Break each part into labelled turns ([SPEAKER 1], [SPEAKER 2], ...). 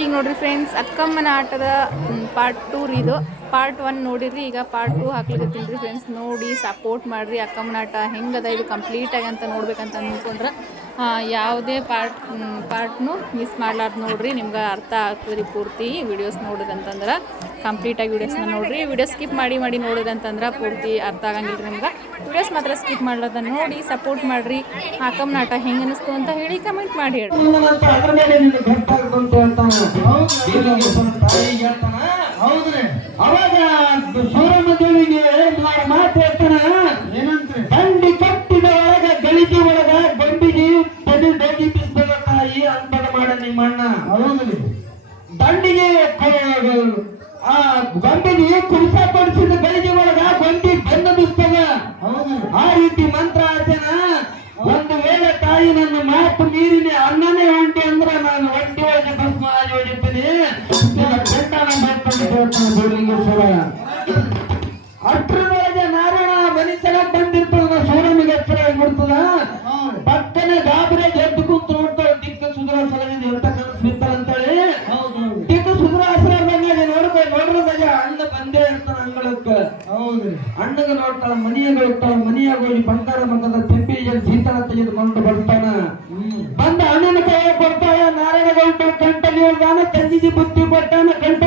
[SPEAKER 1] ಈಗ ನೋಡ್ರಿ ಫ್ರೆಂಡ್ಸ್ ಅಕ್ಕಮ್ಮನ ಆಟದ ಪಾರ್ಟ್ ಟೂ ಇದು. ಪಾರ್ಟ್ ಒನ್ ನೋಡಿರಿ ಈಗ ಪಾರ್ಟ್ ಟೂ ಹಾಕ್ಲಿಕ್ಕೆ ಫ್ರೆಂಡ್ಸ್ ನೋಡಿ ಸಪೋರ್ಟ್ ಮಾಡಿರಿ ಅಕ್ಕಮ್ಮನ ಆಟ. ಹೆಂಗದ ಇದು ಕಂಪ್ಲೀಟಾಗಿ ಅಂತ ನೋಡ್ಬೇಕಂತ ಅಂದ್ಕೊಂಡ್ರೆ ಯಾವುದೇ ಪಾರ್ಟ್ ಪಾರ್ಟ್ನು ಮಿಸ್ ಮಾಡ್ಲಾರ್ದು ನೋಡ್ರಿ, ನಿಮ್ಗೆ ಅರ್ಥ ಆಗ್ತದ್ರಿ ಪೂರ್ತಿ ವಿಡಿಯೋಸ್ ನೋಡಿದಂತಂದ್ರೆ. ಕಂಪ್ಲೀಟಾಗಿ ವಿಡಿಯೋಸ್ನ ನೋಡ್ರಿ. ವಿಡಿಯೋ ಸ್ಕಿಪ್ ಮಾಡಿ ಮಾಡಿ ನೋಡಿದಂತಂದ್ರೆ ಪೂರ್ತಿ ಅರ್ಥ ಆಗಂಗಿಲ್ಲ ನಿಮ್ಗೆ. ವಿಡಿಯೋಸ್ ಮಾತ್ರ ಸ್ಕಿಪ್ ಮಾಡ್ಲಾರ್ದ ನೋಡಿ ಸಪೋರ್ಟ್ ಮಾಡಿರಿ. ಹಾಕಮ್ ನಾಟ ಹೆಂಗೆ ಅನಿಸ್ತು ಅಂತ ಹೇಳಿ ಕಮೆಂಟ್ ಮಾಡಿ ಹೇಳಿ
[SPEAKER 2] ಮುಂದನಂತ ಅದ್ರ ಬಂಡಿಗೆ
[SPEAKER 3] ಹೌದ್ರಿ
[SPEAKER 2] ದಂಡಿಗೆ ಕ- ಆ ಕುಲ್ಸ ಪಡಿಸಿದ ಬೆಳಿಗ್ಗೆ ಒಳಗ ಬಂಡಿ ಬೆನ್ನ ಬಿಸ್ತದ. ಆ ರೀತಿ ಮಂತ್ರ ಆಚನ ಒಂದು ವೇಳೆ ತಾಯಿ ನನ್ನ ಮಾತು ಮೀರಿನ ಅನ್ನನೇ ಹೊಂಟಿ ಅಂದ್ರ ನಾನು ಒಂಟಿ ಒಳಗೆ ಭಸ್ಮ ಆಗಿ ಹೊಡಿತೀನಿ. ಬೆಟ್ಟನ ಅಷ್ಟ್ರದೊಳಗೆ ನಾರಾಯಣ ಮನುಷ್ಯನ ಬಂದಿರ್ತದ ಸೂರ್ಯನಿಗೆ ಎಚ್ಚರ ಆಗಿಬಿಡ್ತದ? ಪಕ್ಕನೆ ಗಾಬರಿ ಎದ್ದು ಕುಂತು ನೋಡ್ಬೇಕು ನೋಡ್ರದಾಗ ಅಣ್ಣ ಬಂದೇ ಇರ್ತಾನ ಅಂಗಳಕ್ಕ
[SPEAKER 3] ಹೌದ್ರಿ
[SPEAKER 2] ಅಣ್ಣಗ ನೋಡ್ತಾಳ ಮನಿಯಾಗ ಹೋಗ್ತಾಳ ಮನಿಯಾಗ ಹೋಗಿ ಬಂಗಾರ ಮಗದ ತೆಪ್ಪಿ ಜೀತನ ತೆಗೆದುಕೊಂಡು ಬರ್ತಾನ
[SPEAKER 3] ಹ್ಮ್
[SPEAKER 2] ಬಂದ ಅಣ್ಣನ ಕೈ ಕೊಡ್ತಾಳ ನಾರಾಯಣ ಗೌಡ ಕಂಟಲಿ ಹೋದಾನ ತಂದಿಗೆ ಬುತ್ತಿ ಕೊಟ್ಟಾನ ಕಂಟಲಿ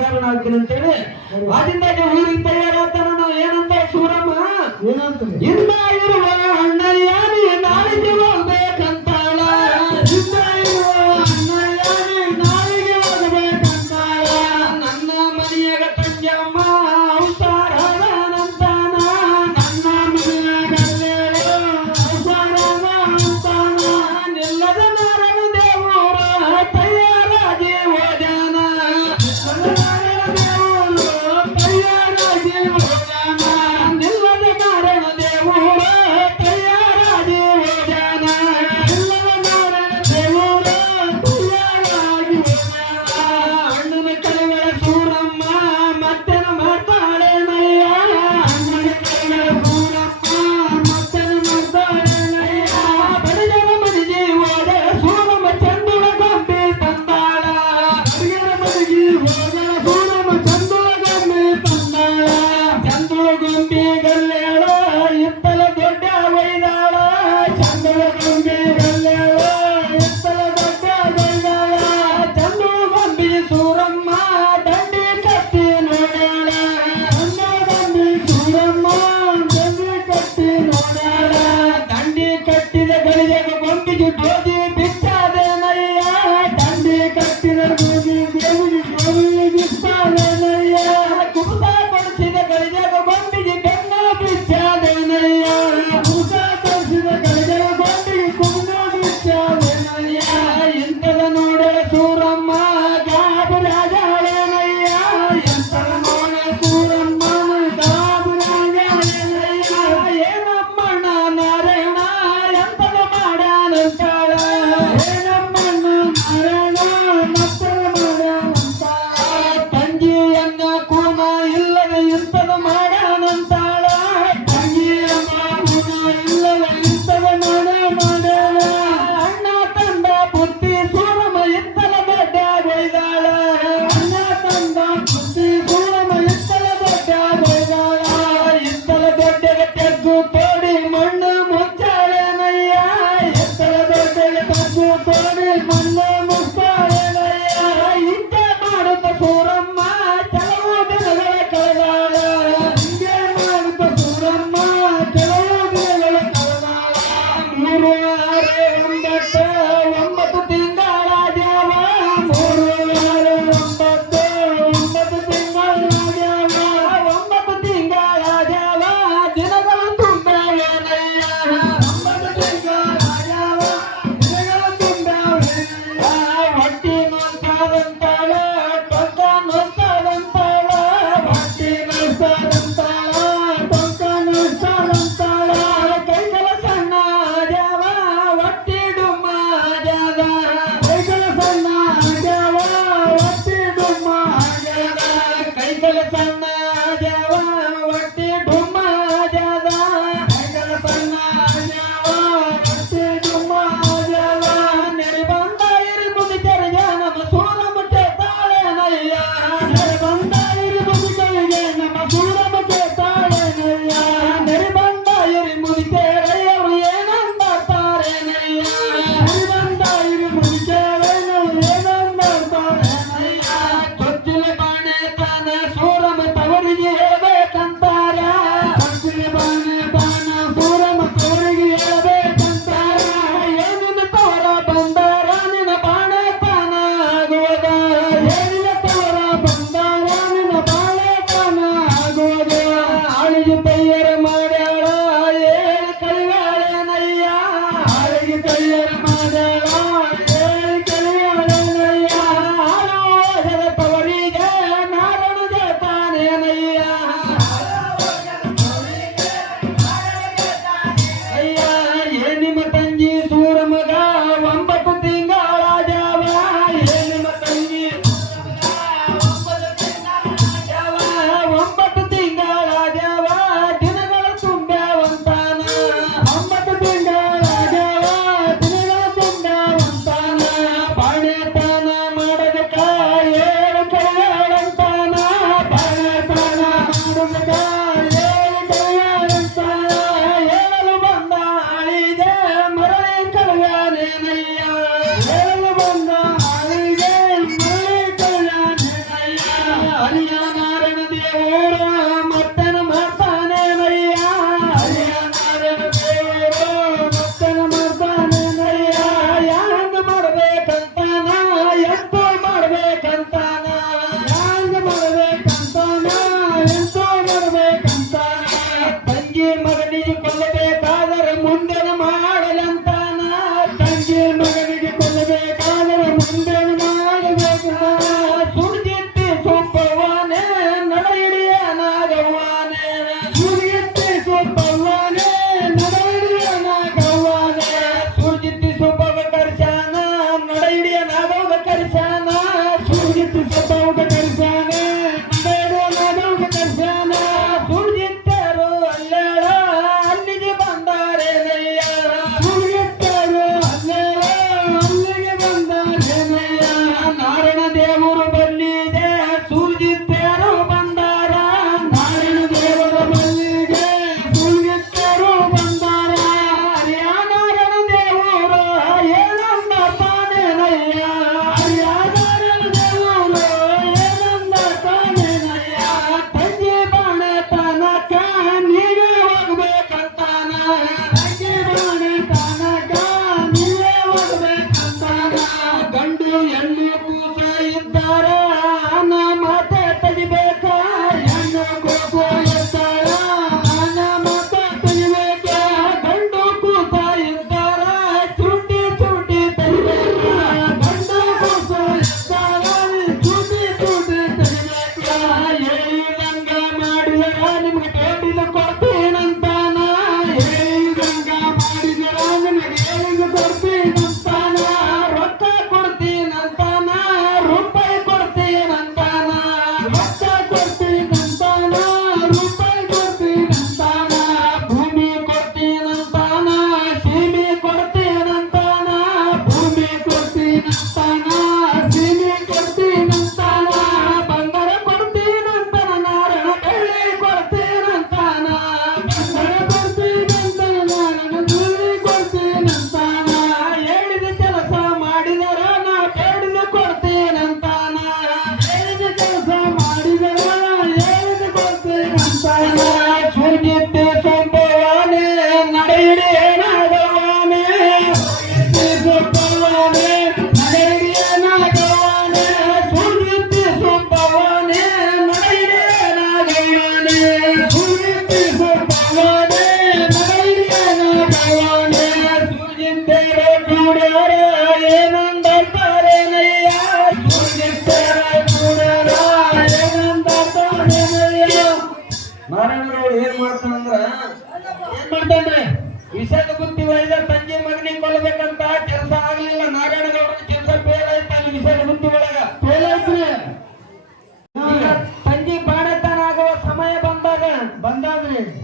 [SPEAKER 2] ಕಾರಣ ಆಗ್ತೀನಿ ಅಂತೇಳಿ ಆದಿಂದಾಗೆ ಊರಿಗೆ ತಯಾರಾಗ್ತಾನ ನಾವು ಏನಂತ ಸೂರಮ್ಮ
[SPEAKER 3] ಏನಂತ?
[SPEAKER 2] ಇಂದ ಇರುವ ಅಣ್ಣಯ್ಯಾನಿ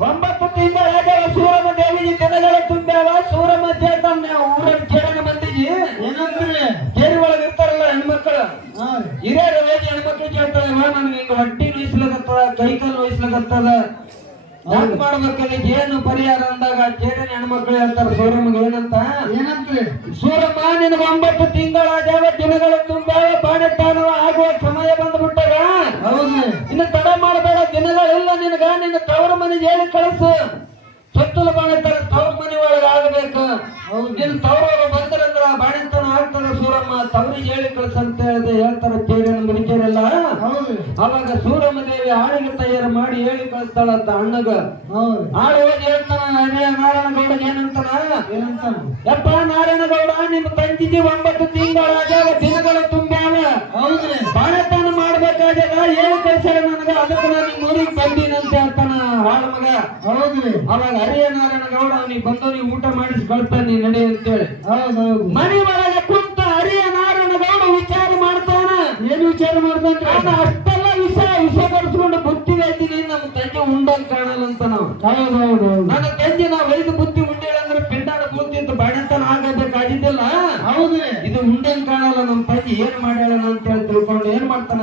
[SPEAKER 2] ಒಂಬತ್ತು ತಿಂಗಳ ಸೂರಮ ದೇವಿಗೆ ದಿನಗಳ ತುಂಬ್ಯಾವ. ಸೂರಮ ದೇವತನ್ನ ಊರ ಕೇರಳ ಮಂದಿಗೆ
[SPEAKER 3] ಏನಂತ್ರಿ
[SPEAKER 2] ಕೇರಿ ಒಳಗೆ ಇರ್ತಾರಲ್ಲ ಹೆಣ್ಮಕ್ಳು? ಹಿರಿಯರ ವೇಜ್ ಹೆಣ್ಮಕ್ಳು ಕೇಳ್ತಾರೆ "ಅವ್ವ, ನನಗೆ ಹಿಂಗ ಹೊಟ್ಟಿ ನೋಯಿಸ್ಲಕತ್ತದ ಕೈ ಕಾಲು ನೋಯಿಸ್ಲಕತ್ತದ ಹೆಂಗ್ ಮಾಡ್ಬೇಕಲ್ಲಿ ಏನು ಪರಿಹಾರ ಅಂದಾಗ ಕೇರಿನ ಹೆಣ್ಮಕ್ಳು ಹೇಳ್ತಾರೆ ಸೂರಮ್ಮಗೆ ಏನಂತ?
[SPEAKER 3] ಏನಂತ್ರಿ?
[SPEAKER 2] ಸೂರಮ್ಮ ನಿನಗೆ ಒಂಬತ್ತು ತಿಂಗಳಾಗ್ಯಾವ ದಿನಗಳ ತುಂಬ್ಯಾವ ಬಾಣೆತಾನ ಆಗುವ ಸಮಯ ಬಂದ್ಬಿಟ್ಟಾಗ
[SPEAKER 3] ಹೌದು
[SPEAKER 2] ಇನ್ನು ತಡ ಮಾಡಬೇಡ ದಿನಗಳಿಲ್ಲ ನಿನಗ ನಿನ್ನ ತವರ ಮನೆಗೆ ಏನು ಕಳಿಸು. ಸುತ್ತಲ ಬಾಣೆತಾನ ತವ್ರ ಮನೆ ಒಳಗೆ ಆಗಬೇಕು. ನಿನ್ ತವ್ರವ್ರು ಬಂದ್ರಂದ್ರ ಬಾಣಿತನ ಆಗ್ತಾರ ಸೂರಮ್ಮ. ತವರಿಗೆ ಹೇಳಿ ಕಳ್ಸಂತ ಅಂತ ಹೇಳಿದೆ ಹೇಳ್ತಾರ ಕೇರಿನ ಮುನಿಕೇರೆಲ್ಲ.
[SPEAKER 3] ಹೌದ್ರಿ
[SPEAKER 2] ಅವಾಗ ಸೂರಮ್ಮ ದೇವಿ ಆಳಿಗೆ ತಯಾರು ಮಾಡಿ ಹೇಳಿ ಕಳಿಸ್ತಾಳಂತ ಅಣ್ಣಗ.
[SPEAKER 3] ಹೌದ್ರಿ
[SPEAKER 2] ಆಳು ಹೋಗಿ ಹೇಳ್ತಾನ ನಾರಾಯಣ ಗೌಡ ಏನಂತಾನ?
[SPEAKER 3] ಏನಂತಾನ?
[SPEAKER 2] ಯಪ್ಪ ನಾರಾಯಣಗೌಡ ನಿಮ್ಮ ತಂದಿದ್ದೀವಿ ಒಂಬತ್ತು ತಿಂಗಳಾಗ್ಯಾವ ದಿನಗಳು ತುಂಬ್ಯಾವ
[SPEAKER 3] ಹೌದ್ರಿ.
[SPEAKER 2] ಬಾಣತನ ಮಾಡ್ಬೇಕಾಗ್ಯದ? ಏನು ಕಳ್ಸ್ಯಾರ ನನಗ? ಅದಕ್ಕೆ ನಾನು ಊರಿಗೆ ಬಂದೀನಿ ಅಂತ ಹೇಳ್ತಾನ ಹಾಳ ಮಗ.
[SPEAKER 3] ಹೌದ್ರಿ.
[SPEAKER 2] ಅವಾಗ ಹರಿಯ ನಾರಾಯಣ ಗೌಡ ನೀ ಅವನಿಗೆ ನೀ ಊಟ ಮಾಡಿಸಿ ನೀ ನಡಿ ಅಂತೇಳಿ.
[SPEAKER 3] ಹೌದ್ ಹೌದು.
[SPEAKER 2] ಮನೆ ಒಳಗೆ ಕುಂತ ಹರಿಯ ನಾರಾಯಣ ಗೌಡ ವಿಚಾರ ಮಾಡ್ತಾನ.
[SPEAKER 3] ಏನ್ ವಿಚಾರ
[SPEAKER 2] ಮಾಡ್ತಾನ ಅಷ್ಟೆಲ್ಲ ವಿಷಯ ವಿಷಯ ಬರೆಸ್ಕೊಂಡು ಐತೀನಿ ನಮ್ಮ ತಂಗಿ ಉಂಡಾಗಿ ಕಾಣಲ್ಲ ಅಂತ ನಾವು. ನನ್ನ ತಂಗಿ ನಾವು ಐದು ಬುದ್ಧಿ ಉಂಡೇಳ ಅಂದ್ರೆ ಪಿಂಡಾಡ ಅಂತ ಬಾಣತನ ಆಗಬೇಕಾಗಿದ್ದಿಲ್ಲ.
[SPEAKER 3] ಹೌದು.
[SPEAKER 2] ಇದು ಉಂಡಂಗ್ ಕಾಣಲ್ಲ ನಮ್ಮ ತಂಗಿ ಏನ್ ಮಾಡ್ಯಾಳ ಅಂತ ಹೇಳಿ ತಿಳ್ಕೊಂಡು ಏನ್ ಮಾಡ್ತಾನ?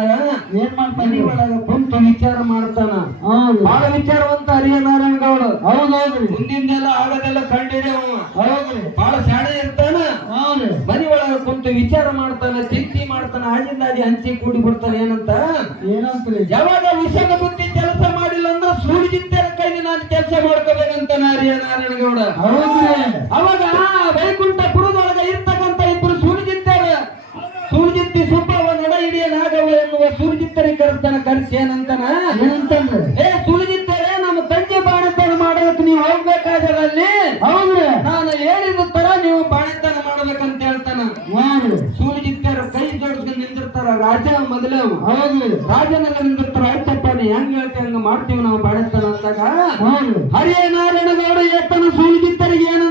[SPEAKER 3] ಏನ್ ಮಾಡ್ತಾನೆ?
[SPEAKER 2] ಒಳಗ ಕುಂತು ವಿಚಾರ ಮಾಡ್ತಾನ. ಬಹಳ ವಿಚಾರವಂತ ಹರಿಯ ನಾರಾಯಣ ಗೌಡ.
[SPEAKER 3] ಹೌದೌದು.
[SPEAKER 2] ಮುಂದಿಂದೆಲ್ಲ ಆಗದೆಲ್ಲ ಕಂಡಿದೆ ಹೌದು.
[SPEAKER 3] ಹೌದ್ರಿ
[SPEAKER 2] ಬಹಳ ಶಾಣೆ ಇರ್ತಾನ.
[SPEAKER 3] ಹೌದು.
[SPEAKER 2] ಮನೆ ಒಳಗ ಕುಂತು ವಿಚಾರ ಮಾಡ್ತಾನ. ಚಿಂತಿ ಅದೇ ಹಂಚಿ ಕೂಡಿ ಬಿಡ್ತಾನೆ ಏನಂತ?
[SPEAKER 3] ಏನಂತ
[SPEAKER 2] ಯಾವಾಗ ವಿಷದ ಬುದ್ಧಿ ಕೆಲಸ ಮಾಡಿಲ್ಲ ಅಂದ್ರೆ ಸೂರ್ಜಿತ್ತರ ಕೈಲಿ ನಾನು ಕೆಲಸ ಮಾಡ್ಕೋಬೇಕಂತ ನಾರಿಯ ನಾರಾಯಣಗೌಡ
[SPEAKER 3] ಅವಾಗ
[SPEAKER 2] ಅವಾಗ ವೈಕುಂಠಪುರದೊಳಗ ಇರ್ತಕ್ಕಂತ ಇಬ್ರು ಸೂರ್ಜಿತ್ತರ ಸೂರ್ಜಿತ್ತಿ ಸುಬ್ಬವ ನಡ ಹಿಡಿಯ ನಾಗವ ಎನ್ನುವ ಸೂರ್ಯಜಿತ್ತರಿ ಕರೆಸ್ತಾನ ಕರೆಸಿ ಏನಂತನ?
[SPEAKER 3] ಏನಂತಂದ್ರೆ?
[SPEAKER 2] ಏ ಸೂರ್ಜಿತ್ತರೇ ನಮ್ಮ ತಂಜೆ ಬಾಣತನ ಮಾಡೋದಕ್ಕೆ ನೀವು ಹೋಗ್ಬೇಕಾದಲ್ಲಿ
[SPEAKER 3] ಹೌದ್ರಿ
[SPEAKER 2] ನಾನು ಹೇಳಿದ ತರ ನೀವು ಬಾಣತನ ಮಾಡ್ಬೇಕಂತ ಹೇಳ್ತಾನ
[SPEAKER 3] ಹೌದ್ರಿ
[SPEAKER 2] ಸೂರ್ಜಿತ್ತರ ಕೈ ಜೋಡಿಸ್ಕೊಂಡು ನಿಂತಿರ್ತಾರ ರಾಜ ಹೌದು ಅವ.
[SPEAKER 3] ಹೌದ್ರಿ
[SPEAKER 2] ಆಯ್ತಪ್ಪ ನೀ ಹೆಂಗ್ ಹೇಳ್ತಿ ಹಂಗ ಮಾಡ್ತೀವಿ ನಾವು ಬಾಣತನ ಅಂದಾಗ
[SPEAKER 3] ಹೌದು
[SPEAKER 2] ಹರಿಯ ನಾರಾಯಣಗೌಡ ಏತನ ಸುಳಿದಿದ್ದರಿಗೆ ಏನಂತ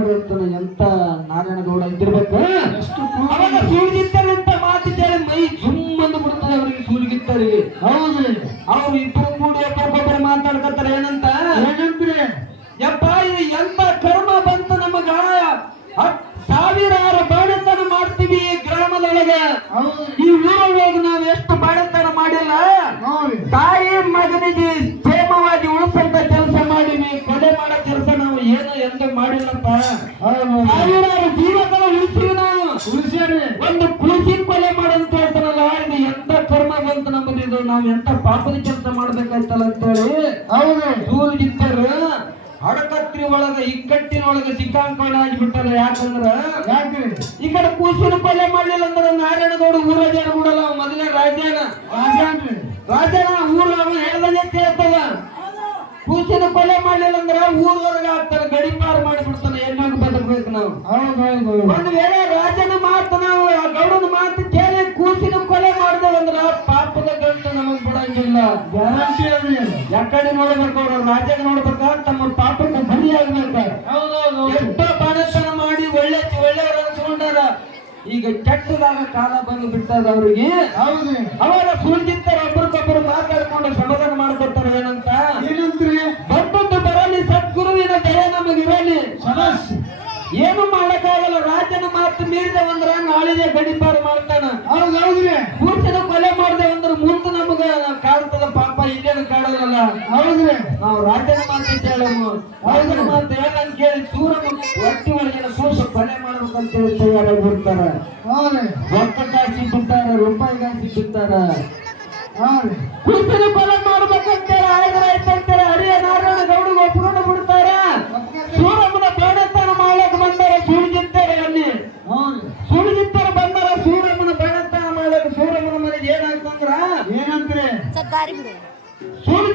[SPEAKER 2] ಕೂಸಿಗೆ ಕೊಲೆ ಮಾಡಿ ಅಂತ ಎಂತ ನಾರಾಯಣಗೌಡ ಇದ್ದಿರ್ಬೇಕು?
[SPEAKER 3] ಎಷ್ಟು
[SPEAKER 2] ಅವಾಗ ಸೂರ್ಗಿತ್ತರಂತ ಮಾತು ಕೇಳಿ ಮೈ ಜುಮ್ ಅಂದು ಬಿಡ್ತಾರೆ ಅವರಿಗೆ ಸೂರ್ಗಿತ್ತರಿಗೆ
[SPEAKER 3] ಹೌದು.
[SPEAKER 2] ಅವ್ರು ಇಬ್ಬರು ಕೂಡಿ ಒಬ್ಬೊಬ್ಬರು ಮಾತಾಡ್ಕತ್ತಾರ ಏನಂತ?
[SPEAKER 3] ಏನಂತ್ರಿ?
[SPEAKER 2] ಯಪ್ಪ ಇದು ಎಂತ ಕರ್ಮ ಬಂತು ನಮಗ? ಸಾವಿರಾರು ಬಾಣತನ ಮಾಡ್ತೀವಿ ಈ ಗ್ರಾಮದೊಳಗೆ. ಈ ಊರೊಳಗೆ ನಾವು ಎಷ್ಟು ಬಾಣತನ ಮಾಡಿಲ್ಲ? ತಾಯಿ ಮಗನಿಗೆ ಮಾಡಿಲ್ಲಪ್ಪ. ಸಾವಿರಾರು ಜೀವಗಳ ಉಳಿಸಿ ನಾವು.
[SPEAKER 3] ಉಳಿಸ್ಯಾರಿ
[SPEAKER 2] ಒಂದು ಕುಳಿಸಿ ಕೊಲೆ ಮಾಡಂತ ಹೇಳ್ತಾರಲ್ಲ ಇದು ಎಂತ ಕರ್ಮ ಬಂತ ನಮ್ಮದು ಇದು? ನಾವು ಎಂತ ಪಾಪದ ಕೆಲಸ ಮಾಡ್ಬೇಕಾಯ್ತಲ್ಲ ಅಂತೇಳಿ.
[SPEAKER 3] ಹೌದು.
[SPEAKER 2] ಸೂರ್ಜಿತ್ತರು ಹಡಕತ್ರಿ ಒಳಗ ಇಕ್ಕಟ್ಟಿನೊಳಗ ಸಿಕ್ಕಾಂಕೊಂಡ ಆಗ್ಬಿಟ್ಟಾರ. ಯಾಕಂದ್ರ
[SPEAKER 3] ಯಾಕ್ರಿ
[SPEAKER 2] ಈ ಕಡೆ ಕೂಸಿನ ಕೊಲೆ ಮಾಡ್ಲಿಲ್ಲ ಅಂದ್ರೆ ನಾರಾಯಣಗೌಡ ಊರ ಜನ ಬಿಡಲ್ಲ ಮೊದಲೇ ರಾಜ್ಯಾನ
[SPEAKER 3] ರಾಜಾನ್ರಿ
[SPEAKER 2] ರಾಜನ ಊರ ಅವ ಹೇಳ್ದಂಗೆ ಕೇಳ್ತದ. ಕೂಸಿನ ಕೊಲೆ ಮಾಡಲಿಲ್ಲ ಅಂದ್ರೆ ಊರೊಳಗೆ ಆಗ್ತಾನೆ ಗಡಿಪಾರು ಮಾಡಿಬಿಡ್ತಾನೆ ಎಲ್ಲೋಗಿ ಬದುಕ್ಬೇಕು ನಾವು.
[SPEAKER 3] ಹೌದು
[SPEAKER 2] ಒಂದು ವೇಳೆ ರಾಜನ ಮಾತು ನಾವು ಆ ಗೌಡನ ಮಾತು ಕೇಳಿ ಕೂಸಿನ ಕೊಲೆ ಮಾಡ್ದೇವಂದ್ರ ಪಾಪದ ಗಂಟು ನಮಗೆ ಬಿಡಂಗಿಲ್ಲ.
[SPEAKER 3] ಗ್ಯಾರಂಟಿ.
[SPEAKER 2] ಯಾಕಡೆ ನೋಡ್ಬೇಕು ಅವ್ರು ರಾಜನ ನೋಡ್ಬೇಕ ತಮ್ಮ ಪಾಪಕ್ಕೆ ಬಲಿ ಆಗ್ಬೇಕ
[SPEAKER 3] ಹೌದ್ ಹೌದ್ ಹೌದ್.
[SPEAKER 2] ಎಷ್ಟೋ ಬಾಣತನ ಮಾಡಿ ಒಳ್ಳೆ ಒಳ್ಳೆಯವರು ಅನ್ಸ್ಕೊಂಡಾರ. ಈಗ ಕೆಟ್ಟದಾಗ ಕಾಲ ಬಂದು ಬಿಟ್ಟದ ಅವ್ರಿಗೆ.
[SPEAKER 3] ಹೌದು.
[SPEAKER 2] ಅವರ ಸುಳ್ಳಿದ್ದರೆ ಒಬ್ರಿಗೊಬ್ರು ಮಾತಾಡ್ಕೊಂಡು ಮೀರಿದವಂದ್ರ ಗಡಿಪಾರ ಮಾಡ್ತಾನ.
[SPEAKER 3] ಹೌದ್ ಹೌದ್ರಿ.
[SPEAKER 2] ಕೊಲೆ ಅಂದ್ರೆ ಮುಂದೆ ನಮಗ ಕಾಡ್ತದ ಪಾಪ ಇದೇನು ಕಾಡಲ್ಲ
[SPEAKER 3] ಹೌದ್ರಿ.
[SPEAKER 2] ನಾವು ರಾಜನ ಮಾತು ಕೇಳಮ್ಮ ರಾಜನ ಮಾತು ಏನಂತ ಕೇಳಿ ಸೂರ ಒಟ್ಟಿ ಒಳಗಿನ ಸೂಸ ಕೊಲೆ ಮಾಡ್ಬೇಕಂತ ಹೇಳಿ ತಯಾರಾಗಿ ಬಿಡ್ತಾರ
[SPEAKER 3] ಹೌದ್ರಿ.
[SPEAKER 2] ರೊಕ್ಕ ಕಾಸಿ ಬಿಡ್ತಾರ ರೂಪಾಯಿ ಕಾಸಿ ಬಿಡ್ತಾರ ಕೂಸಿನ ಕೊಲೆ ಮಾಡ್ಬೇಕಂತೇಳಿ ಆಯ್ದ್ರ ಆಯ್ತಂತೇಳಿ ಹರಿಯ ನಾರಾಯಣ ಗೌಡ ಒಪ್ಕೊಂಡು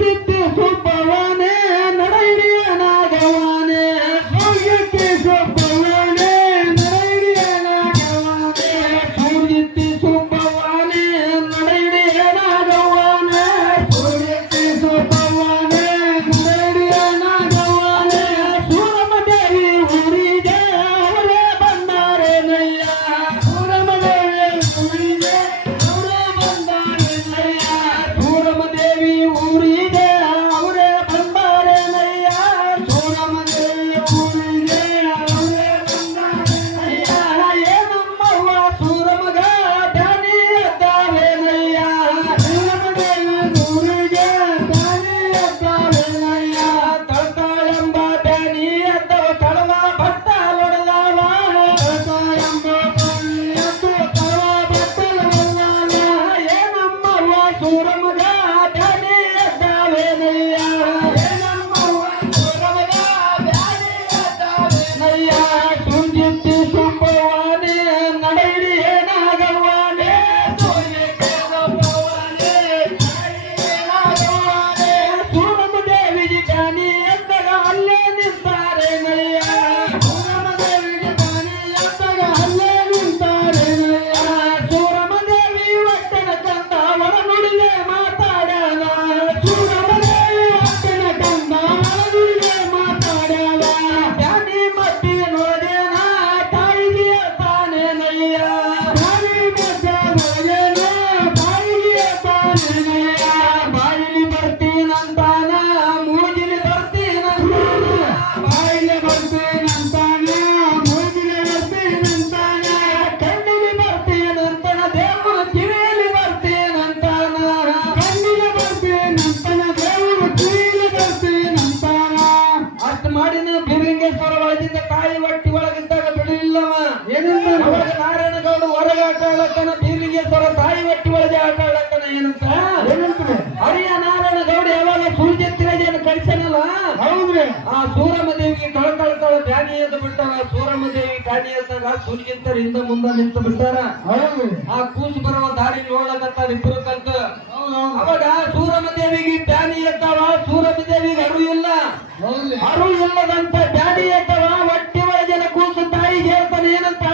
[SPEAKER 2] Egipto, sus varones ದೇವಿಗೆ ಕಳ ಕಳ ಕಳ ಧ್ಯಾನಿ ಎದ್ದು ಬಿಟ್ಟಾರ. ಸೂರಮ್ಮ ದೇವಿ ಧ್ಯಾನಿ ಎದ್ದಾಗ ಸೂರ್ಯಂತರ ಹಿಂದ ಮುಂದ ನಿಂತು ಬಿಟ್ಟಾರ. ಆ ಕೂಸು ಬರುವ ದಾರಿ ನೋಡಕತ್ತಾರ ಇಬ್ಬರು ಕಲ್ತ. ಅವಾಗ ಸೂರಮ್ಮ ದೇವಿಗೆ ಧ್ಯಾನಿ ಎದ್ದಾವ ಸೂರಮ್ಮ ದೇವಿಗೆ ಅರು ಇಲ್ಲ. ಅರು ಇಲ್ಲದಂತ ಬ್ಯಾನಿ ಎತ್ತವ ಹೊಟ್ಟಿ ಒಳಗಿನ ಕೂಸು ತಾಯಿ ಹೇಳ್ತಾನೆ ಏನಂತ?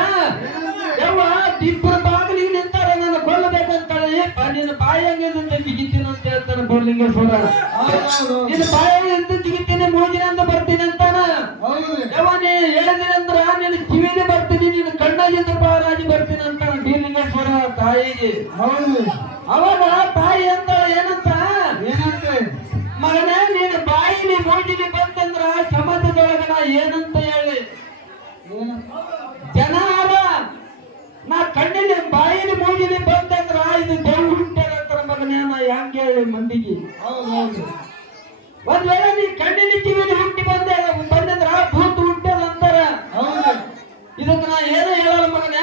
[SPEAKER 2] ಯವ್ವ ಇಬ್ಬರು ಬಾಗಿಲಿಗೆ ನಿಂತಾರ ನನ್ನ ಕೊಲ್ಲಬೇಕಂತಾಳೆ. ನಿನ್ನ ಬಾಯಿಯಂಗಿಂದ ಬಿಗಿತೀನಿ ಅಂತ ಹೇಳ್ತಾನೆ ಬೋರ್ಲಿಂಗೇಶ್ವರ ನಿನ್ನ ಬಾಯಿಯಂತ ಮೂಗಿನಿಂದ ಬರ್ತೀನಿ ಅಂತಾನ? ಯವ್ವ ನೀ ಹೇಳಿದಿನಂದ್ರ ನಿನ್ನ ಕಿವಿಲಿ ಬರ್ತೀನಿ ನಿನ್ನ ಕಣ್ಣಾಗಿಂದ ಪಾರಾಗಿ ಬರ್ತೀನಿ ಅಂತಾನ ಬೀರ್ಲಿಂಗೇಶ್ವರ ತಾಯಿಗೆ. ಅವಾಗ ತಾಯಿ ಅಂತ ಏನಂತ? ಏನಂತ ಮಗನೇ ನೀನು ಬಾಯಿಲಿ ಮೂಗಿಲಿ ಬಂತಂದ್ರ ಸಮಾಜದೊಳಗ ನಾ ಏನಂತ ಹೇಳಿ? ಜನ ಅವ ನಾ ಕಣ್ಣಿನ ಬಾಯಿಲಿ ಮೂಗಿಲಿ ಬಂತಂದ್ರ ಇದು ದೇವ್ ಹುಟ್ಟಾರಂತಾರ ಮಗನೇ ನಾ ಹೆಂಗ್ ಹೇಳಿ ಮಂದಿಗೆ? ಒಂದ್ ವೇಳೆ ನೀ ಕಣ್ಣಿನ ಕಿವಿಲಿ ಹುಟ್ಟಿ ಬಂದ ಬಂದಂದ್ರ ಭೂತ ಹುಟ್ಟದ ಅಂತಾರ ಇದಕ್ಕೆ ನಾ ಏನು ಹೇಳಲ್ಲ ಮಗನ?